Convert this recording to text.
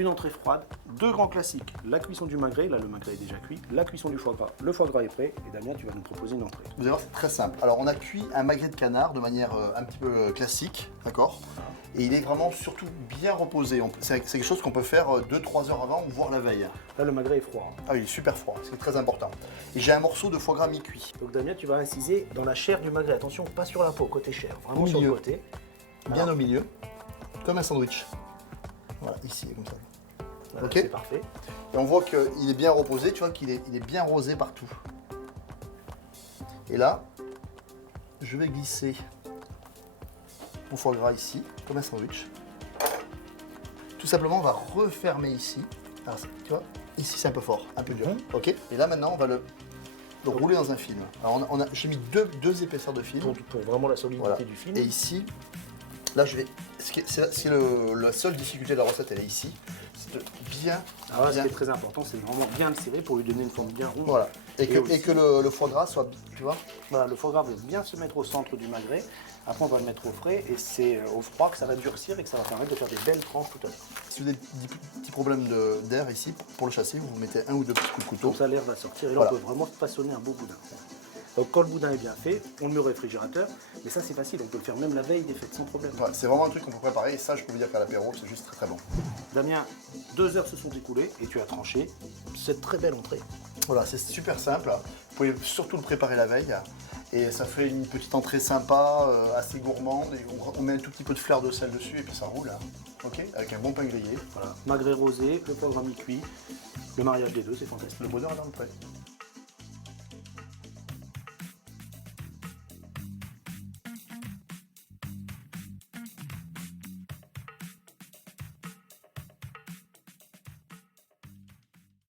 une entrée froide, deux grands classiques, la cuisson du magret, là le magret est déjà cuit, la cuisson du foie gras, le foie gras est prêt, et Damien, tu vas nous proposer une entrée. Vous allez voir, c'est très simple. Alors, on a cuit un magret de canard de manière un petit peu classique, d'accord? Et il est vraiment surtout bien reposé. C'est quelque chose qu'on peut faire 2-3 heures avant, voire la veille. Là le magret est froid. Ah, il est super froid, c'est très important. Et j'ai un morceau de foie gras mi-cuit. Donc Damien, tu vas inciser dans la chair du magret, attention, pas sur la peau, côté chair, vraiment Au sur le milieu. côté. Bien Alors, au milieu, comme un sandwich. Voilà, ici, comme ça. voilà, Ok. c'est parfait. Et on voit qu'il est bien reposé, tu vois qu'il est bien rosé partout. Et là, je vais glisser mon foie gras ici, comme un sandwich. Tout simplement, on va refermer ici. Alors, tu vois, ici c'est un peu fort, un peu dur. Ok. Et là maintenant, on va le rouler dans un film. Alors, j'ai mis deux épaisseurs de film. Pour vraiment la solidité Voilà. du film. Et ici, là, je vais. La seule difficulté de la recette, elle est ici. C'est de bien. Alors là, ce bien- qui est très important, c'est vraiment bien le serrer pour lui donner une forme bien ronde. Voilà. Et que aussi, le foie gras soit, tu vois. voilà, le foie gras va bien se mettre au centre du magret. Après, on va le mettre au frais et c'est au froid que ça va durcir et que ça va permettre de faire des belles tranches tout à l'heure. Si vous avez des petits problèmes d'air ici, pour le chasser, vous mettez un ou deux petits coups de couteau. Comme ça, l'air va sortir et là, Voilà. on peut vraiment façonner un beau boudin. Donc, quand le boudin est bien fait, on le met au réfrigérateur. Mais ça, c'est facile, on peut le faire même la veille des fêtes sans problème. Ouais, c'est vraiment un truc qu'on peut préparer et ça, je peux vous dire qu'à l'apéro, c'est juste très très bon. Damien, 2 heures se sont écoulées et tu as tranché cette très belle entrée. Voilà, c'est super simple. Vous pouvez surtout le préparer la veille. Et ça fait une petite entrée sympa, assez gourmande. Et on met un tout petit peu de fleur de sel dessus et puis ça roule. Ok, avec un bon pain grillé. Voilà, magret rosé, le foie gras mi-cuit, le mariage des deux, c'est fantastique. Le bonheur est dans le prêt.